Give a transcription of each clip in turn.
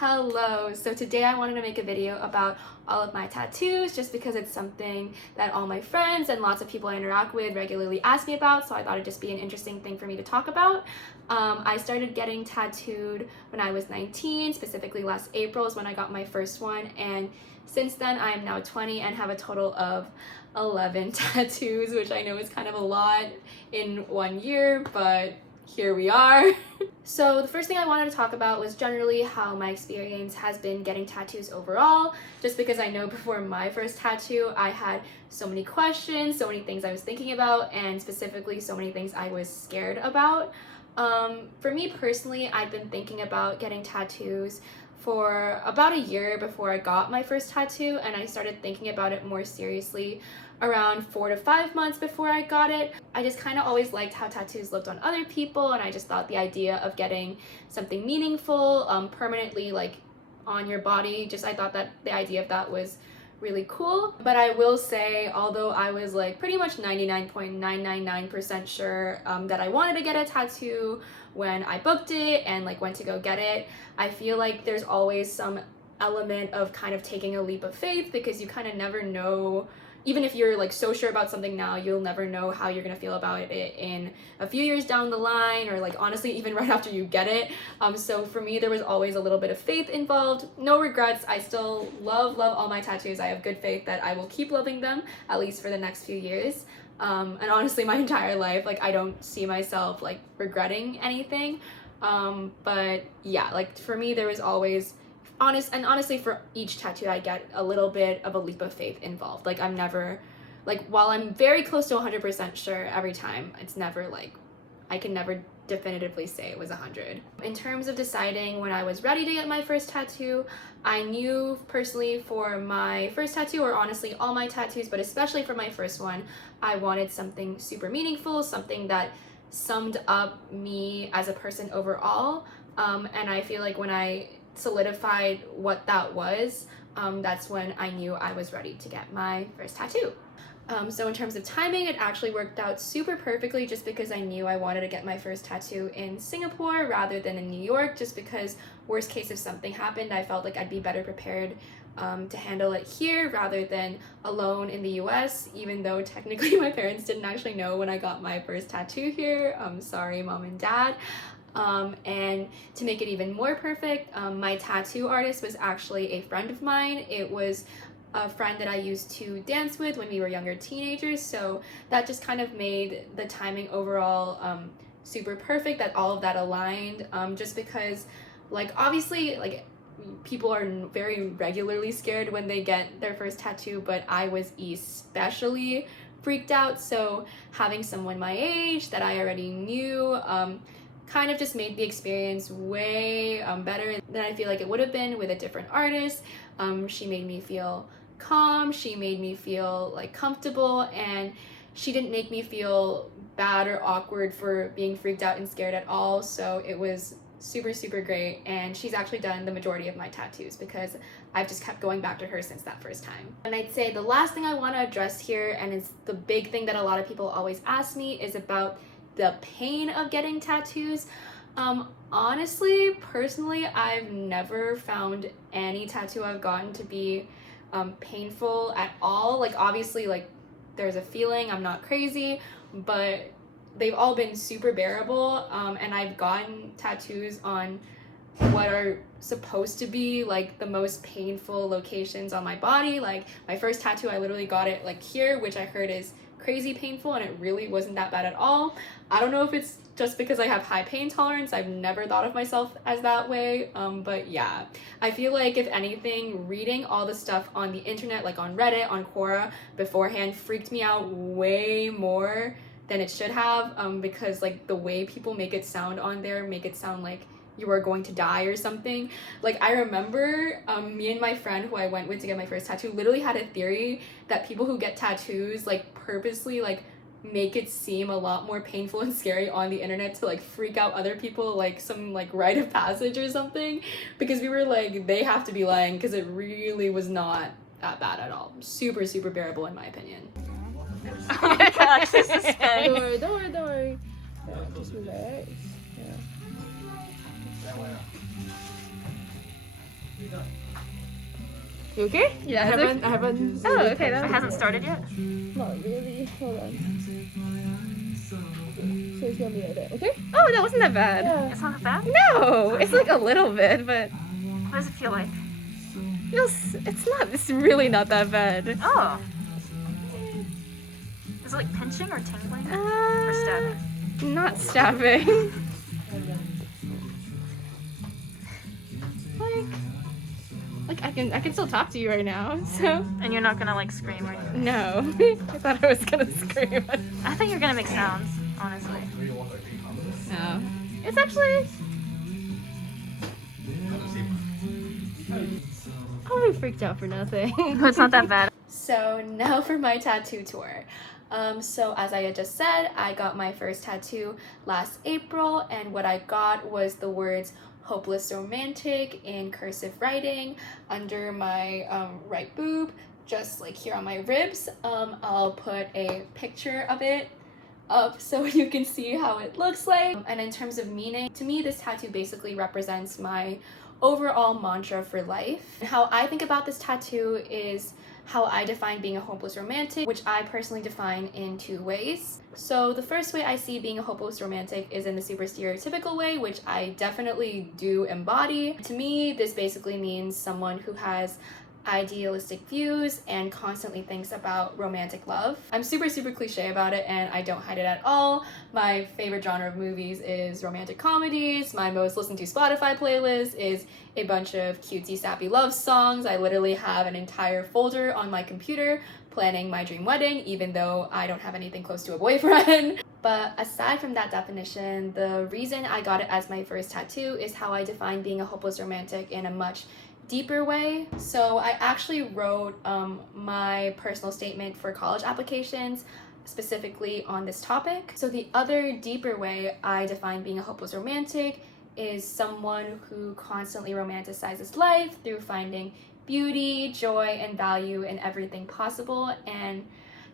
Hello! So today I wanted to make a video about all of my tattoos just because it's something that all my friends and lots of people I interact with regularly ask me about, so I thought it'd just be an interesting thing for me to talk about. I started getting tattooed when I was 19, specifically last April is when I got my first one, and since then I am now 20 and have a total of 11 tattoos, which I know is kind of a lot in 1 year, but here we are. So the first thing I wanted to talk about was generally how my experience has been getting tattoos overall, just because I know before my first tattoo I had so many questions, so many things I was thinking about, and specifically so many things I was scared about. For me personally, I've been thinking about getting tattoos for about a year before I got my first tattoo, and I started thinking about it more seriously around 4 to 5 months before I got it. I just kind of always liked how tattoos looked on other people, and I just thought the idea of getting something meaningful permanently like on your body, I thought that the idea of that was really cool. But I will say, although I was like pretty much 99.999% sure that I wanted to get a tattoo when I booked it and like went to go get it, I feel like there's always some element of kind of taking a leap of faith, because you kind of never know. Even if you're like so sure about something now, you'll never know how you're gonna feel about it in a few years down the line, or like honestly even right after you get it. So for me, there was always a little bit of faith involved. No regrets. I still love all my tattoos. I have good faith that I will keep loving them, at least for the next few years. And honestly, my entire life, like I don't see myself like regretting anything. But yeah, like for me, there was always honestly for each tattoo I get a little bit of a leap of faith involved. Like I'm never, like while I'm very close to 100% sure every time, it's never like, I can never definitively say it was 100. In terms of deciding when I was ready to get my first tattoo, I knew personally for my first tattoo, or honestly all my tattoos, but especially for my first one, I wanted something super meaningful, something that summed up me as a person overall. And I feel like when I solidified what that was, that's when I knew I was ready to get my first tattoo. So in terms of timing, it actually worked out super perfectly, just because I knew I wanted to get my first tattoo in Singapore rather than in New York, just because worst case if something happened, I felt like I'd be better prepared to handle it here rather than alone in the US, even though technically my parents didn't actually know when I got my first tattoo here. Sorry, mom and dad. And to make it even more perfect, my tattoo artist was actually a friend of mine. It was a friend that I used to dance with when we were younger teenagers, so that just kind of made the timing overall super perfect, that all of that aligned, just because like obviously like people are very regularly scared when they get their first tattoo, but I was especially freaked out, so having someone my age that I already knew kind of just made the experience way better than I feel like it would have been with a different artist. She made me feel calm, she made me feel like comfortable, and she didn't make me feel bad or awkward for being freaked out and scared at all. So it was super great, and she's actually done the majority of my tattoos because I've just kept going back to her since that first time. And I'd say the last thing I want to address here, and it's the big thing that a lot of people always ask me, is about the pain of getting tattoos. Honestly, personally, I've never found any tattoo I've gotten to be painful at all. Like obviously like there's a feeling, I'm not crazy, but they've all been super bearable, and I've gotten tattoos on what are supposed to be like the most painful locations on my body. Like my first tattoo, I literally got it like here, which I heard is crazy painful, and it really wasn't that bad at all. I don't know if it's just because I have high pain tolerance. I've never thought of myself as that way, but yeah, I feel like if anything, reading all the stuff on the internet, like on Reddit, on Quora beforehand, freaked me out way more than it should have, because like the way people make it sound on there make it sound like you are going to die or something. Like I remember me and my friend who I went with to get my first tattoo literally had a theory that people who get tattoos like purposely like make it seem a lot more painful and scary on the internet to like freak out other people, like some like rite of passage or something, because we were like, they have to be lying, because it really was not that bad at all. Super bearable in my opinion. Oh my gosh, this is scary. Don't worry. Yeah, just relax. Yeah. You okay? Yeah, I haven't. Oh, okay. It hasn't started yet. Not really. Hold on. So it's gonna be like that, okay? Oh, that wasn't that bad. Yeah. It's not that bad? No, it's like a little bit, but What does it feel like? it's really not that bad. Oh. Is it like pinching or tingling? Or stabbing? Not stabbing. like I can still talk to you right now, so And you're not gonna like scream or anything? no. I thought I was gonna scream. I think you're gonna make sounds, honestly. No. It's actually probably freaked out for nothing. It's not that bad. So now for my tattoo tour. So as I had just said, I got my first tattoo last April, and what I got was the words "hopeless romantic" in cursive writing under my right boob, just like here on my ribs. I'll put a picture of it up so you can see how it looks like. And in terms of meaning, to me this tattoo basically represents my overall mantra for life. How I think about this tattoo is how I define being a hopeless romantic, which I personally define in 2 ways. So the first way I see being a hopeless romantic is in the super stereotypical way, which I definitely do embody. To me, this basically means someone who has idealistic views and constantly thinks about romantic love. I'm super cliche about it, and I don't hide it at all. My favorite genre of movies is romantic comedies. My most listened to Spotify playlist is a bunch of cutesy sappy love songs. I literally have an entire folder on my computer planning my dream wedding, even though I don't have anything close to a boyfriend. But aside from that definition, the reason I got it as my first tattoo is how I define being a hopeless romantic in a much deeper way. So I actually wrote my personal statement for college applications specifically on this topic. So the other deeper way I define being a hopeless romantic is someone who constantly romanticizes life through finding beauty, joy, and value in everything possible. And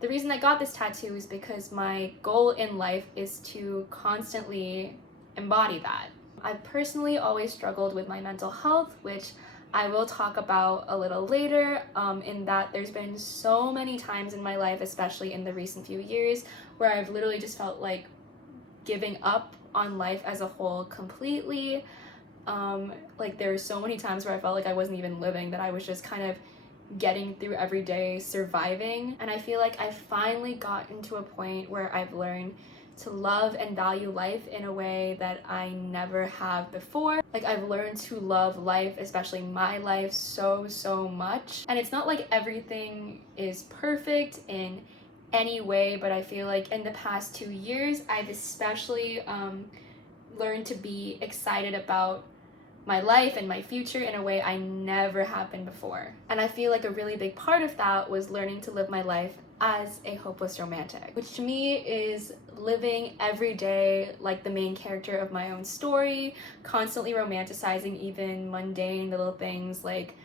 the reason I got this tattoo is because my goal in life is to constantly embody that. I've personally always struggled with my mental health, which I will talk about a little later, in that there's been so many times in my life, especially in the recent few years, where I've literally just felt like giving up on life as a whole completely. Like there were so many times where I felt like I wasn't even living, that I was just kind of getting through every day, surviving. And I feel like I've finally gotten to a point where I've learned to love and value life in a way that I never have before. Like I've learned to love life, especially my life, so much. And it's not like everything is perfect in any way, but I feel like in the past 2 years, I've especially learned to be excited about my life and my future in a way I never have been before. And I feel like a really big part of that was learning to live my life as a hopeless romantic, which to me is living every day like the main character of my own story, constantly romanticizing even mundane little things like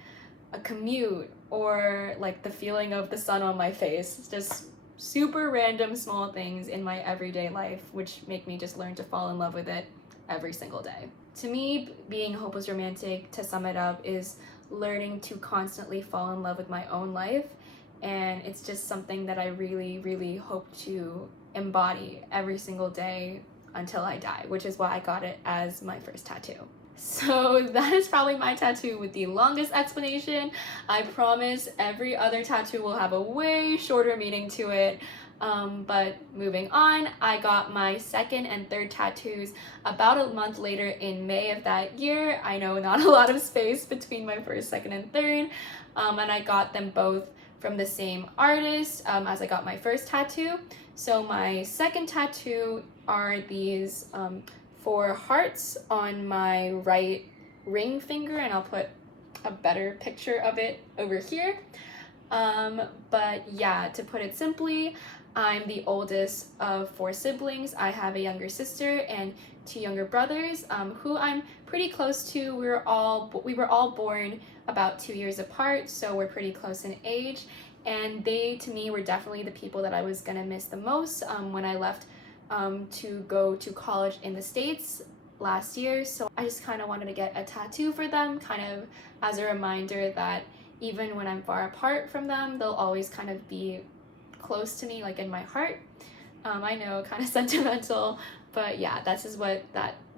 a commute or like the feeling of the sun on my face. It's just super random small things in my everyday life which make me just learn to fall in love with it every single day. To me, being a hopeless romantic, to sum it up, is learning to constantly fall in love with my own life. And it's just something that I really hope to embody every single day until I die, which is why I got it as my first tattoo. So that is probably my tattoo with the longest explanation. I promise every other tattoo will have a way shorter meaning to it. But moving on, I got my second and third tattoos about a month later in May of that year. I know not a lot of space between my first, second, and third. And I got them both from the same artist as I got my first tattoo. So my second tattoo are these 4 hearts on my right ring finger, and I'll put a better picture of it over here. But yeah, to put it simply, I'm the oldest of 4 siblings. I have a younger sister and 2 younger brothers, who I'm pretty close to. We were all born about 2 years apart, so we're pretty close in age. And they, to me, were definitely the people that I was gonna miss the most when I left to go to college in the States. last year, so I just kind of wanted to get a tattoo for them, kind of as a reminder that even when I'm far apart from them, they'll always kind of be close to me, like in my heart. I know, kind of sentimental, but yeah, this is what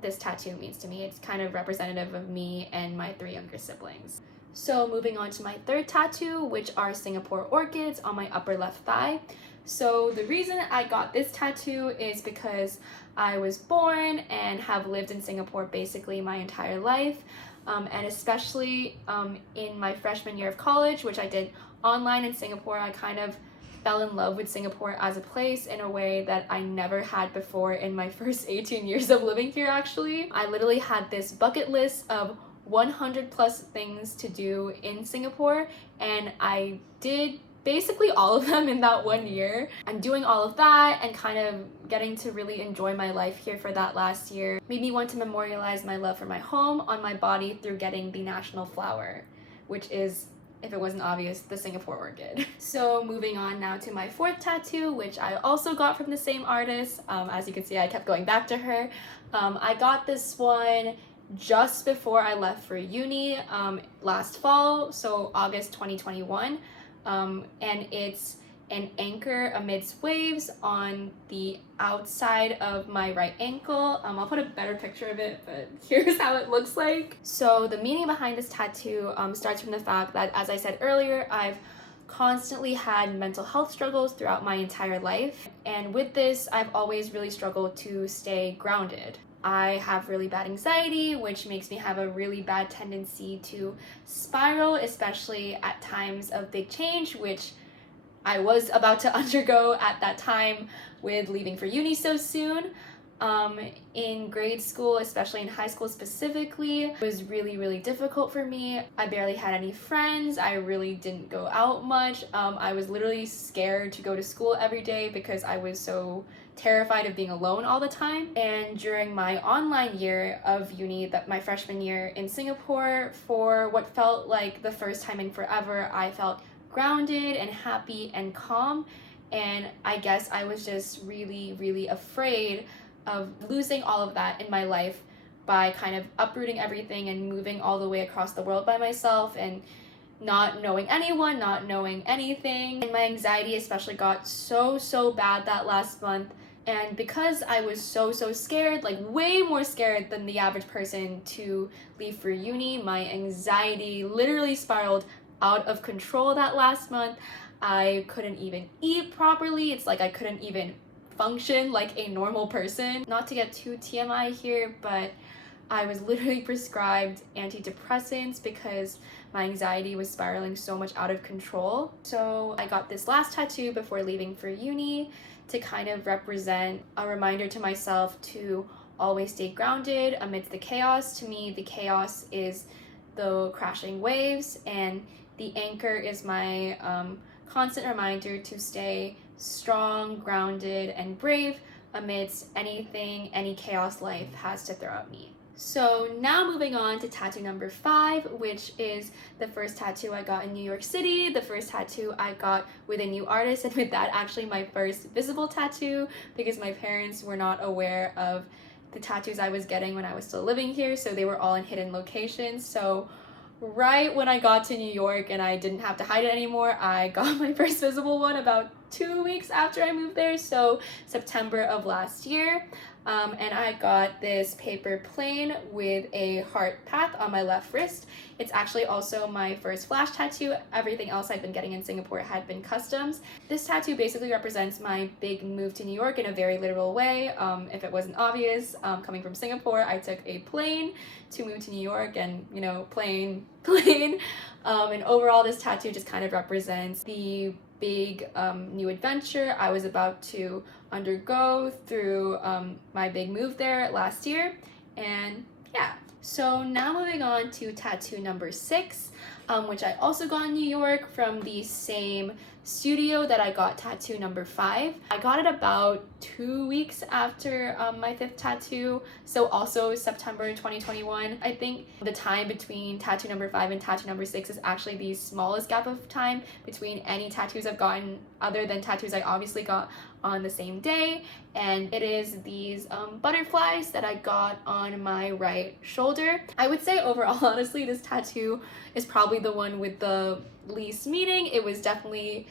this tattoo means to me. It's kind of representative of me and my 3 younger siblings. So moving on to my third tattoo, which are Singapore orchids on my upper left thigh. So the reason I got this tattoo is because I was born and have lived in Singapore basically my entire life, and especially in my freshman year of college, which I did online in Singapore. I kind of fell in love with Singapore as a place in a way that I never had before in my first 18 years of living here, actually. I literally had this bucket list of 100 plus things to do in Singapore, and I did basically all of them in that 1 year. And doing all of that and kind of getting to really enjoy my life here for that last year made me want to memorialize my love for my home on my body through getting the national flower, which is, if it wasn't obvious, the Singapore orchid. So moving on now to my fourth tattoo, which I also got from the same artist. As you can see, I kept going back to her. I got this one just before I left for uni last fall, so August 2021. And it's an anchor amidst waves on the outside of my right ankle. I'll put a better picture of it, but here's how it looks like. So the meaning behind this tattoo starts from the fact that, as I said earlier, I've constantly had mental health struggles throughout my entire life. And with this, I've always really struggled to stay grounded. I have really bad anxiety, which makes me have a really bad tendency to spiral, especially at times of big change, which I was about to undergo at that time with leaving for uni so soon. In grade school, especially in high school specifically, it was really, really difficult for me. I barely had any friends. I really didn't go out much. I was literally scared to go to school every day because I was so terrified of being alone all the time. And during my online year of uni, that my freshman year in Singapore, for what felt like the first time in forever, I felt grounded and happy and calm. And I guess I was just really, really afraid of losing all of that in my life by kind of uprooting everything and moving all the way across the world by myself and not knowing anyone, not knowing anything. And my anxiety especially got so bad that last month. And because I was so scared, like way more scared than the average person to leave for uni, my anxiety literally spiraled out of control that last month. I couldn't even eat properly. It's like I couldn't even function like a normal person. Not to get too TMI here, but I was literally prescribed antidepressants because my anxiety was spiraling so much out of control. So I got this last tattoo before leaving for uni to kind of represent a reminder to myself to always stay grounded amidst the chaos. To me, the chaos is the crashing waves, and the anchor is my constant reminder to stay strong, grounded, and brave amidst anything, any chaos life has to throw at me. So now moving on to tattoo number 5, which is the first tattoo I got in New York City, the first tattoo I got with a new artist, and with that actually my first visible tattoo because my parents were not aware of the tattoos I was getting when I was still living here, so they were all in hidden locations. So right when I got to New York and I didn't have to hide it anymore, I got my first visible one about 2 weeks after I moved there, so September of last year. And I got this paper plane with a heart path on my left wrist. It's actually also my first flash tattoo. Everything else I've been getting in Singapore had been customs. This tattoo basically represents my big move to New York in a very literal way. If it wasn't obvious, coming from Singapore, I took a plane to move to New York, and you know, plane. And overall, this tattoo just kind of represents the big new adventure I was about to undergo through my big move there last year. And yeah, so now moving on to tattoo number 6, which I also got in New York from the same studio that I got tattoo number 5. I got it about 2 weeks after my 5th tattoo, so also September 2021. I think the time between tattoo number 5 and tattoo number 6 is actually the smallest gap of time between any tattoos I've gotten, other than tattoos I obviously got on the same day, and it is these butterflies that I got on my right shoulder. I would say overall, honestly, this tattoo is probably the one with the least meaning. It was definitely,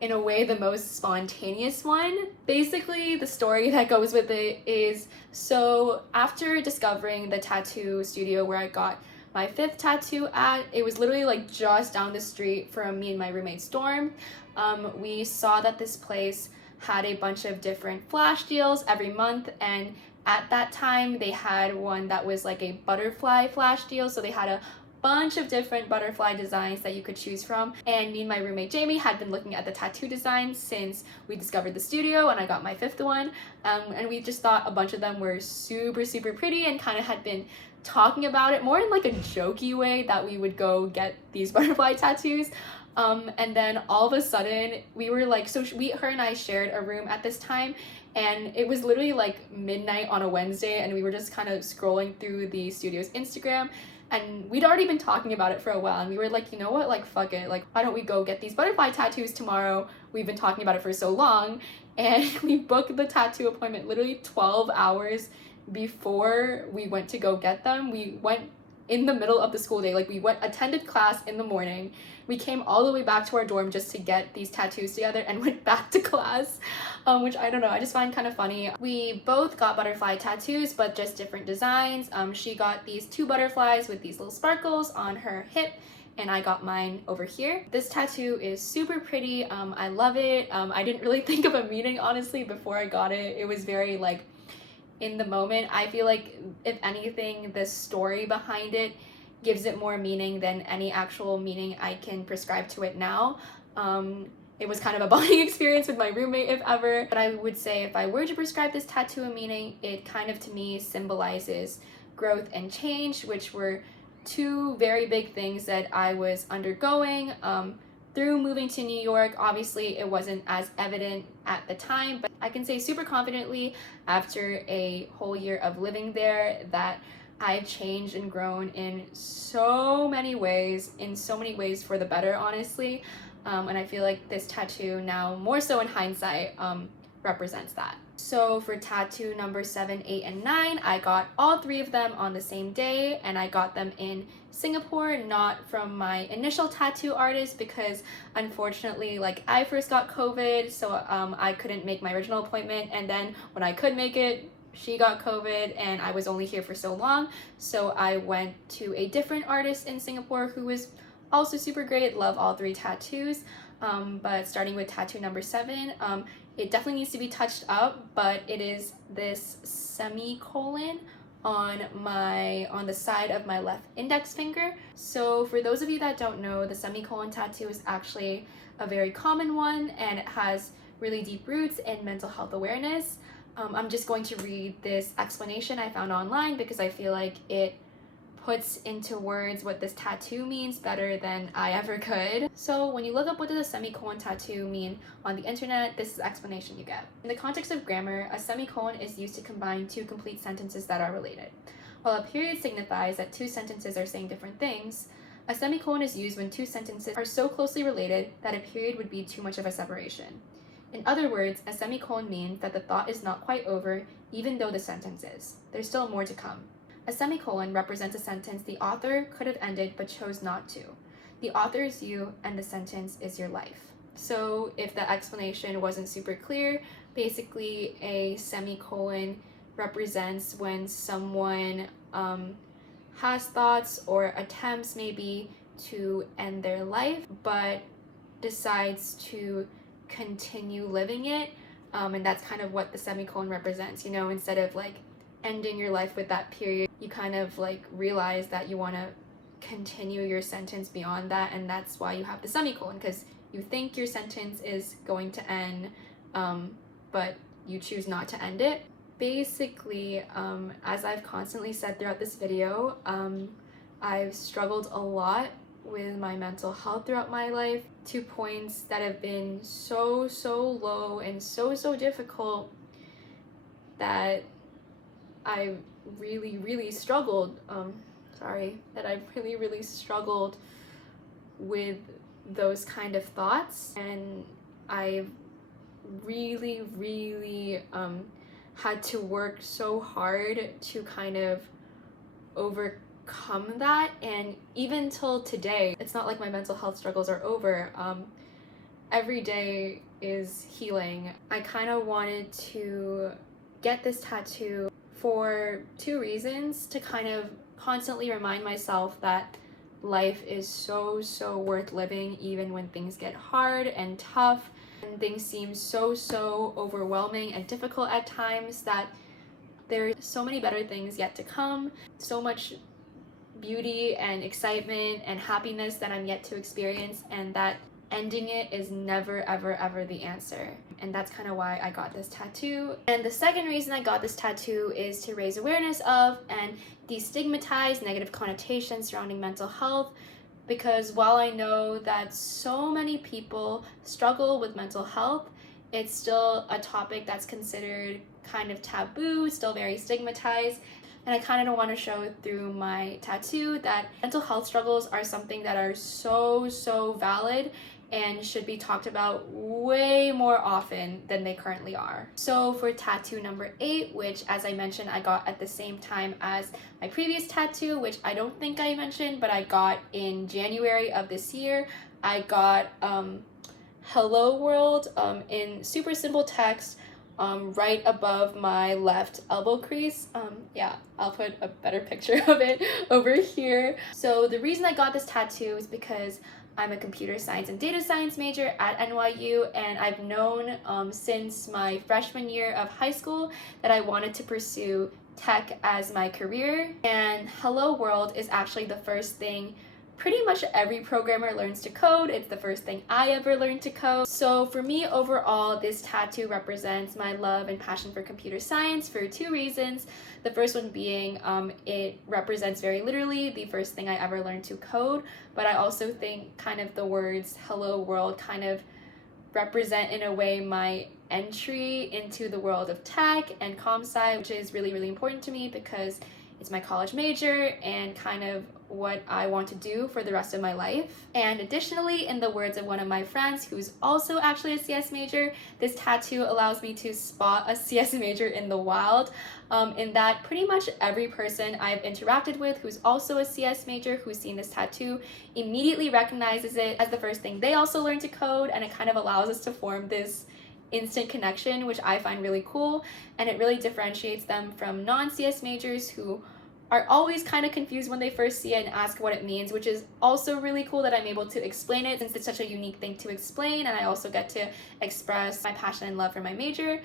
in a way, the most spontaneous one. Basically, the story that goes with it is, so after discovering the tattoo studio where I got my 5th tattoo at, it was literally like just down the street from me and my roommate's dorm. We saw that this place had a bunch of different flash deals every month, and at that time they had one that was like a butterfly flash deal, so they had a bunch of different butterfly designs that you could choose from, and me and my roommate Jamie had been looking at the tattoo designs since we discovered the studio and I got my 5th one, and we just thought a bunch of them were super pretty and kind of had been talking about it more in like a jokey way that we would go get these butterfly tattoos. And then all of a sudden we were like, her and I shared a room at this time, and it was literally like midnight on a Wednesday, and we were just kind of scrolling through the studio's Instagram, and we'd already been talking about it for a while, and we were like, you know what, like fuck it, like why don't we go get these butterfly tattoos tomorrow? We've been talking about it for so long. And we booked the tattoo appointment literally 12 hours before we went to go get them. We went in the middle of the school day, like we attended class in the morning, we came all the way back to our dorm just to get these tattoos together and went back to class, which I don't know, I just find kind of funny. We both got butterfly tattoos, but just different designs. She got these 2 butterflies with these little sparkles on her hip, and I got mine over here. This tattoo is super pretty. I love it. I didn't really think of a meaning, honestly, before I got it. It was very like in the moment. I feel like, if anything, the story behind it gives it more meaning than any actual meaning I can prescribe to it now. It was kind of a bonding experience with my roommate, if ever. But I would say if I were to prescribe this tattoo a meaning, it kind of, to me, symbolizes growth and change, which were 2 very big things that I was undergoing through moving to New York. Obviously, it wasn't as evident at the time, but I can say super confidently after a whole year of living there that I've changed and grown in so many ways for the better, honestly. And I feel like this tattoo now, more so in hindsight, represents that. So for tattoo number 7, 8, and 9, I got all 3 of them on the same day, and I got them in Singapore, not from my initial tattoo artist, because unfortunately, like, I first got COVID, so I couldn't make my original appointment, and then when I could make it, she got COVID and I was only here for so long, so I went to a different artist in Singapore who was also super great. Love all 3 tattoos, but starting with tattoo number 7, it definitely needs to be touched up, but it is this semicolon on the side of my left index finger. So for those of you that don't know, the semicolon tattoo is actually a very common one, and it has really deep roots in mental health awareness. I'm just going to read this explanation I found online because I feel like it puts into words what this tattoo means better than I ever could. So when you look up what does a semicolon tattoo mean on the internet, this is the explanation you get. In the context of grammar, a semicolon is used to combine 2 complete sentences that are related. While a period signifies that 2 sentences are saying different things, a semicolon is used when 2 sentences are so closely related that a period would be too much of a separation. In other words, a semicolon means that the thought is not quite over, even though the sentence is. There's still more to come. A semicolon represents a sentence the author could have ended but chose not to. The author is you, and the sentence is your life. So if the explanation wasn't super clear, basically a semicolon represents when someone has thoughts or attempts maybe to end their life, but decides to continue living it, and that's kind of what the semicolon represents. You know, instead of like ending your life with that period, you kind of like realize that you want to continue your sentence beyond that, and that's why you have the semicolon, because you think your sentence is going to end, but you choose not to end it. Basically, as I've constantly said throughout this video, I've struggled a lot with my mental health throughout my life to points that have been so low and so difficult that I really struggled that I really struggled with those kind of thoughts, and I've really had to work so hard to kind of overcome that. And even till today, it's not like my mental health struggles are over. Every day is healing. I kind of wanted to get this tattoo for two reasons: to kind of constantly remind myself that life is so worth living, even when things get hard and tough and things seem so overwhelming and difficult at times, that there's so many better things yet to come, so much beauty and excitement and happiness that I'm yet to experience, and that ending it is never ever the answer. And that's kind of why I got this tattoo. And the second reason I got this tattoo is to raise awareness of and destigmatize negative connotations surrounding mental health, because while I know that so many people struggle with mental health, it's still a topic that's considered kind of taboo, still very stigmatized. And I kind of want to show through my tattoo that mental health struggles are something that are so valid and should be talked about way more often than they currently are. So for tattoo number 8, which as I mentioned I got at the same time as my previous tattoo, which I don't think I mentioned, but I got in January of this year, I got Hello World in super simple text right above my left elbow crease. Yeah, I'll put a better picture of it over here. So the reason I got this tattoo is because I'm a computer science and data science major at NYU, and I've known since my freshman year of high school that I wanted to pursue tech as my career. And Hello World is actually the first thing pretty much every programmer learns to code. It's the first thing I ever learned to code. So for me overall, this tattoo represents my love and passion for computer science for two reasons. The first one being it represents very literally the first thing I ever learned to code, but I also think kind of the words hello world kind of represent in a way my entry into the world of tech and comp sci, which is really important to me because it's my college major and kind of what I want to do for the rest of my life. And additionally, in the words of one of my friends who's also actually a CS major, this tattoo allows me to spot a CS major in the wild, in that pretty much every person I've interacted with who's also a CS major who's seen this tattoo immediately recognizes it as the first thing they also learned to code, and it kind of allows us to form this instant connection, which I find really cool, and it really differentiates them from non-CS majors who are always kind of confused when they first see it and ask what it means, which is also really cool that I'm able to explain it since it's such a unique thing to explain, and I also get to express my passion and love for my major.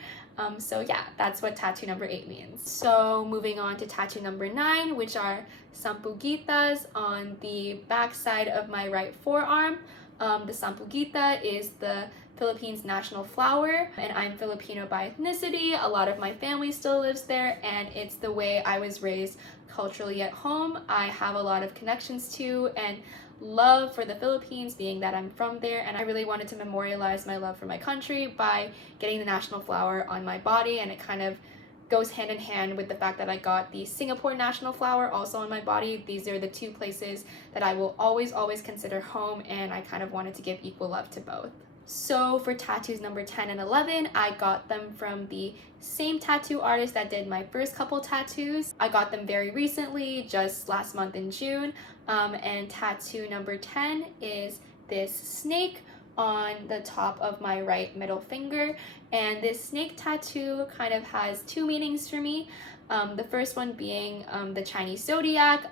So yeah, that's what tattoo number 8 means. So moving on to tattoo number 9, which are sampaguitas on the back side of my right forearm. The sampaguita is the Philippines' national flower, and I'm Filipino by ethnicity. A lot of my family still lives there, and it's the way I was raised culturally at home. I have a lot of connections to and love for the Philippines, being that I'm from there, and I really wanted to memorialize my love for my country by getting the national flower on my body, and it kind of goes hand in hand with the fact that I got the Singapore national flower also on my body. These are the two places that I will always consider home, and I kind of wanted to give equal love to both. So for tattoos number 10 and 11, I got them from the same tattoo artist that did my first couple tattoos. I got them very recently, just last month in June, and tattoo number 10 is this snake on the top of my right middle finger, and this snake tattoo kind of has two meanings for me. The first one being the Chinese zodiac.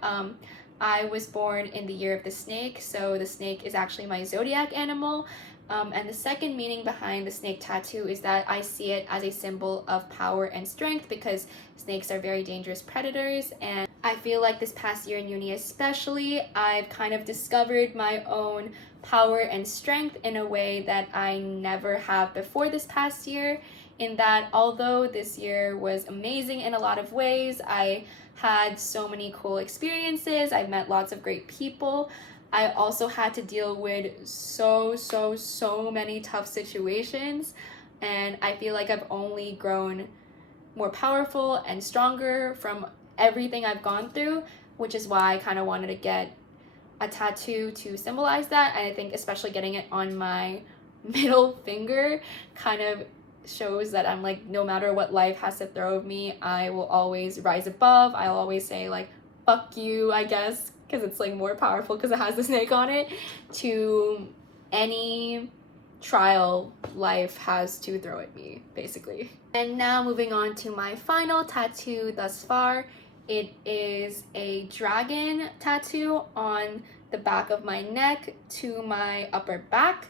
I was born in the year of the snake, so the snake is actually my zodiac animal. And the second meaning behind the snake tattoo is that I see it as a symbol of power and strength, because snakes are very dangerous predators, and I feel like this past year in uni especially, I've kind of discovered my own power and strength in a way that I never have before this past year, in that although this year was amazing in a lot of ways, I had so many cool experiences, I've met lots of great people, I also had to deal with so many tough situations, and I feel like I've only grown more powerful and stronger from everything I've gone through, which is why I kind of wanted to get a tattoo to symbolize that. And I think especially getting it on my middle finger kind of shows that I'm like, no matter what life has to throw at me, I will always rise above. I'll always say like, fuck you, I guess, because it's like more powerful because it has the snake on it, to any trial life has to throw at me, basically. And now moving on to my final tattoo thus far. It is a dragon tattoo on the back of my neck to my upper back.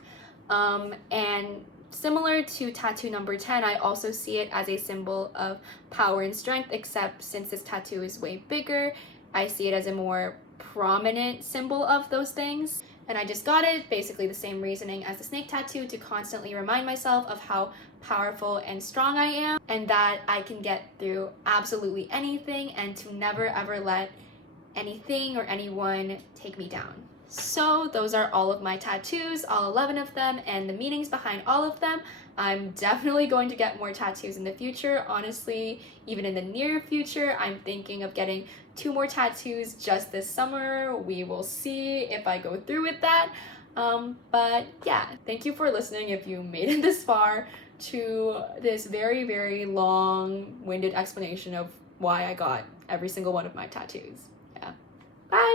And similar to tattoo number 10, I also see it as a symbol of power and strength, except since this tattoo is way bigger, I see it as a more prominent symbol of those things. And I just got it, basically the same reasoning as the snake tattoo, to constantly remind myself of how powerful and strong I am, and that I can get through absolutely anything, and to never ever let anything or anyone take me down. So those are all of my tattoos, all 11 of them, and the meanings behind all of them. I'm definitely going to get more tattoos in the future. Honestly, even in the near future, I'm thinking of getting 2 more tattoos just this summer. We will see if I go through with that. But yeah, thank you for listening if you made it this far to this very long-winded explanation of why I got every single one of my tattoos. Yeah. Bye!